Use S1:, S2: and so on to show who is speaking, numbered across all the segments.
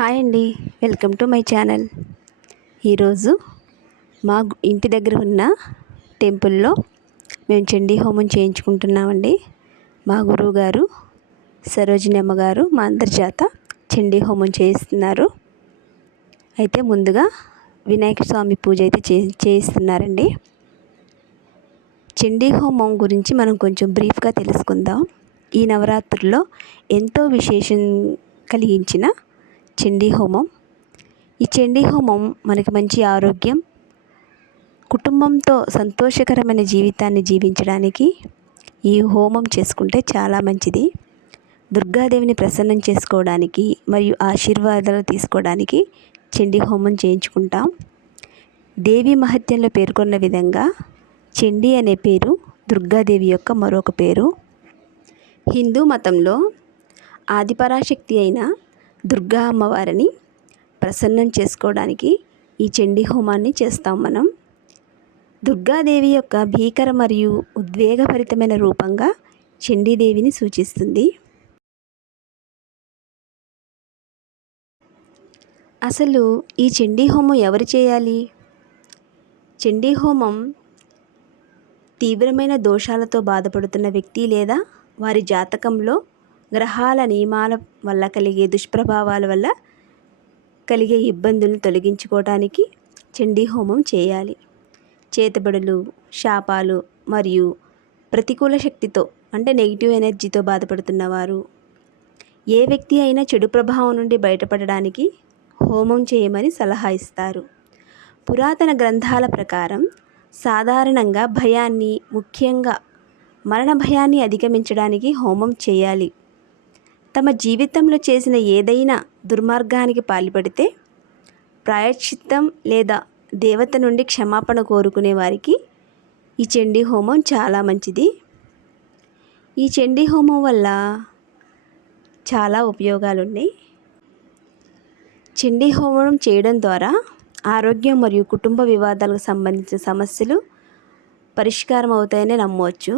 S1: Hi అండి. Welcome to my channel. ఈరోజు మా ఇంటి దగ్గర ఉన్న టెంపుల్లో మేము చండీ హోమం చేయించుకుంటున్నామండి. మా గురువు గారు సరోజిని అమ్మగారు మా అందరి చేత చండీ హోమం చేయిస్తున్నారు. అయితే ముందుగా వినాయక స్వామి పూజ అయితే చే చేయిస్తున్నారండి. చండీ హోమం గురించి మనం కొంచెం బ్రీఫ్గా తెలుసుకుందాం. ఈ నవరాత్రుల్లో ఎంతో విశేషం కలిగించిన చండీ హోమం. ఈ చండీ హోమం మనకి మంచి ఆరోగ్యం కుటుంబంతో సంతోషకరమైన జీవితాన్ని జీవించడానికి ఈ హోమం చేసుకుంటే చాలా మంచిది. దుర్గాదేవిని ప్రసన్నం చేసుకోవడానికి మరియు ఆశీర్వాదాలు తీసుకోవడానికి చండీ హోమం చేయించుకుంటాం. దేవి మహత్యంలో పేర్కొన్న విధంగా చండీ అనే పేరు దుర్గాదేవి యొక్క మరొక పేరు. హిందూ మతంలో ఆదిపరాశక్తి అయిన దుర్గా అమ్మవారిని ప్రసన్నం చేసుకోవడానికి ఈ చండీ హోమాన్ని చేస్తాం మనం. దుర్గాదేవి యొక్క భీకర మరియు ఉద్వేగభరితమైన రూపంగా చండీదేవిని సూచిస్తుంది. అసలు ఈ చండీ హోమం ఎవరు చేయాలి? చండీ హోమం తీవ్రమైన దోషాలతో బాధపడుతున్న వ్యక్తి లేదా వారి జాతకంలో గ్రహాల నియమాల వల్ల కలిగే దుష్ప్రభావాల వల్ల కలిగే ఇబ్బందులను తొలగించుకోవటానికి చండీ హోమం చేయాలి. చేతబడులు శాపాలు మరియు ప్రతికూల శక్తితో అంటే నెగిటివ్ ఎనర్జీతో బాధపడుతున్నవారు ఏ వ్యక్తి అయినా చెడు ప్రభావం నుండి బయటపడడానికి హోమం చేయమని సలహా ఇస్తారు. పురాతన గ్రంథాల ప్రకారం సాధారణంగా భయాన్ని ముఖ్యంగా మరణ భయాన్ని అధిగమించడానికి హోమం చేయాలి. తమ జీవితంలో చేసిన ఏదైనా దుర్మార్గానికి పాల్పడితే ప్రాయశ్చిత్తం లేదా దేవత నుండి క్షమాపణ కోరుకునే వారికి ఈ చండీ హోమం చాలా మంచిది. ఈ చండీ హోమం వల్ల చాలా ఉపయోగాలు ఉన్నాయి చండీ హోమం చేయడం ద్వారా ఆరోగ్యం మరియు కుటుంబ వివాదాలకు సంబంధించిన సమస్యలు పరిష్కారం అవుతాయని నమ్మవచ్చు.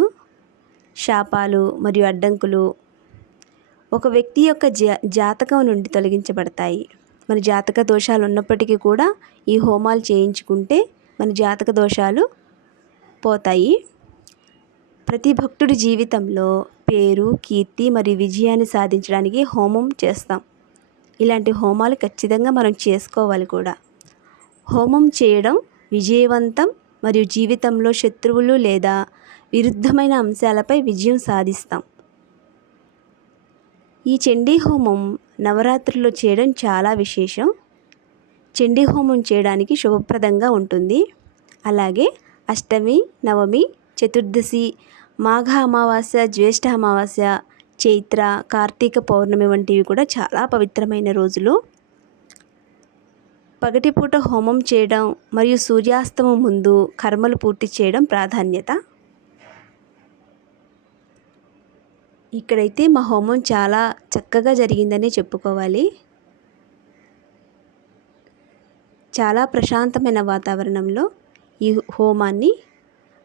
S1: శాపాలు మరియు అడ్డంకులు ఒక వ్యక్తి యొక్క జాతకం నుండి తొలగించబడతాయి. మన జాతక దోషాలు ఉన్నప్పటికీ కూడా ఈ హోమాలు చేయించుకుంటే మన జాతక దోషాలు పోతాయి. ప్రతి భక్తుడి జీవితంలో పేరు కీర్తి మరియు విజయాన్ని సాధించడానికి హోమం చేస్తాం. ఇలాంటి హోమాలు ఖచ్చితంగా మనం చేసుకోవాలి కూడా. హోమం చేయడం విజయవంతం మరియు జీవితంలో శత్రువులు లేదా విరుద్ధమైన అంశాలపై విజయం సాధిస్తాం. ఈ చండీ హోమం నవరాత్రుల్లో చేయడం చాలా విశేషం. చండీ హోమం చేయడానికి శుభప్రదంగా ఉంటుంది. అలాగే అష్టమి నవమి చతుర్దశి మాఘ అమావాస్య జ్యేష్ఠ అమావాస్య చైత్ర కార్తీక పౌర్ణమి వంటివి కూడా చాలా పవిత్రమైన రోజులు. పగటిపూట హోమం చేయడం మరియు సూర్యాస్తమం ముందు కర్మలు పూర్తి చేయడం ప్రాధాన్యత. ఇక్కడైతే మా హోమం చాలా చక్కగా జరిగిందనే చెప్పుకోవాలి. చాలా ప్రశాంతమైన వాతావరణంలో ఈ హోమాన్ని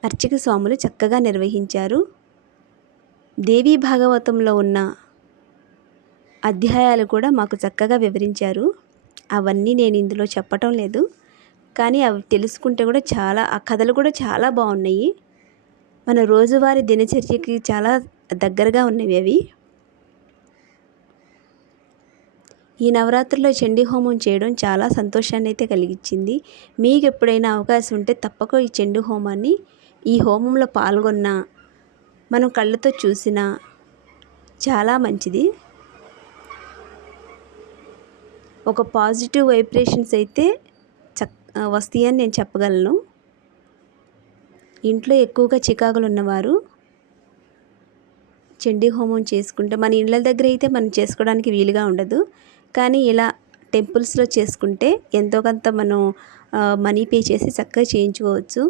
S1: అర్చక స్వాములు చక్కగా నిర్వహించారు. దేవీ భాగవతంలో ఉన్న అధ్యాయాలు కూడా మాకు చక్కగా వివరించారు. అవన్నీ నేను ఇందులో చెప్పటం లేదు. కానీ అవి తెలుసుకుంటే కూడా చాలా ఆ కథలు కూడా చాలా బాగున్నాయి. మన రోజువారీ దినచర్యకి చాలా దగ్గరగా ఉన్నవి అవి. ఈ నవరాత్రిలో చండీ హోమం చేయడం చాలా సంతోషాన్ని అయితే కలిగించింది మీకు ఎప్పుడైనా అవకాశం ఉంటే తప్పక ఈ చండీ హోమాన్ని ఈ హోమంలో పాల్గొన్న మనం కళ్ళతో చూసిన చాలా మంచిది. ఒక పాజిటివ్ వైబ్రేషన్స్ అయితే చక్ వస్తాయని నేను చెప్పగలను. ఇంట్లో ఎక్కువగా చికాకులు ఉన్నవారు చండీ హోమం చేసుకుంటే మన ఇళ్ళ దగ్గర అయితే మనం చేసుకోవడానికి వీలుగా ఉండదు. కానీ ఇలా టెంపుల్స్లో చేసుకుంటే ఎంతో కొంత మనం మనీ పే చేసి చక్కగా చేయించుకోవచ్చు.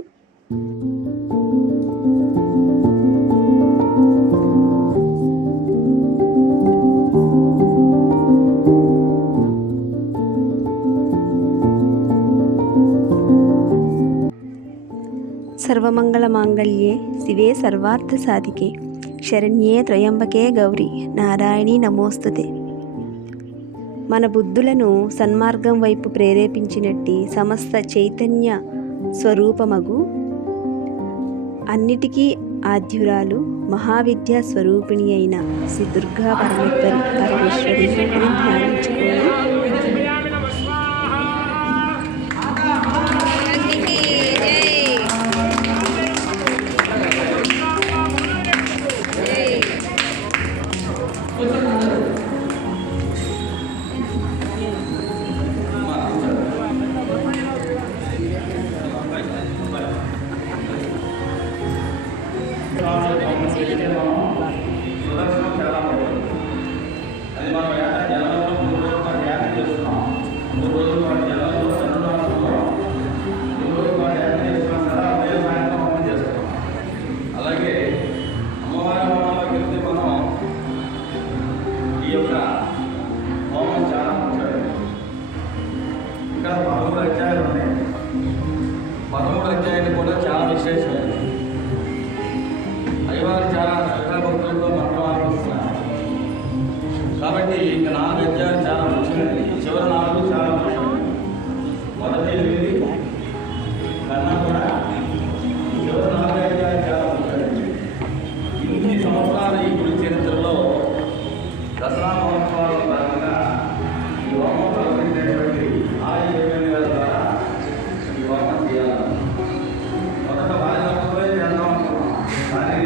S1: సర్వమంగళమాంగళ్యే శివే సర్వార్థ సాధికే. శరణ్యే త్రయంబకే గౌరీ. నారాయణి నమోస్తుతే. మన బుద్ధులను సన్మార్గం వైపు ప్రేరేపించినట్టి సమస్త చైతన్య స్వరూపమగు అన్నిటికీ ఆద్యురాలు మహావిద్యా స్వరూపిణి అయిన శ్రీ దుర్గా పరమేశ్వరి పరమేశ్వరి అని
S2: మనం ఏటా జనంలో మూడు రోజులు చేస్తున్నాం మూడు రోజుల పాటు జనంలో మూడు చేస్తున్నాం కదా ఉదయం సాయంత్రం హోమం అలాగే అమ్మవారి హోమంలోకి వెళ్తే మనం ఈ యొక్క హోమం చాలా ముఖ్యమైనది. ఇక్కడ పదమూడు అధ్యాయాలు ఉన్నాయి. పదమూడు అధ్యాయాలు కూడా చాలా విశేషమైనది అయ్యవారు చాలా ఇన్ని సంవత్సరాల ఈ గుడి చరిత్రలో దసరా మహోత్సవాల భాగంగా ఈ హోమం ప్రవర్తించేటువంటి ఆది వేల ద్వారా ఈ హోమం చేయాలి. మొదట బాధ్యతలతో చేద్దాం అనుకున్నాం కానీ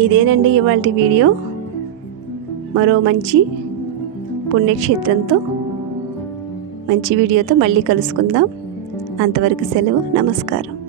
S1: ఇదేనండి ఇవాళ వీడియో. మరో మంచి పుణ్యక్షేత్రంతో మంచి వీడియోతో మళ్ళీ కలుసుకుందాం. అంతవరకు సెలవు నమస్కారం.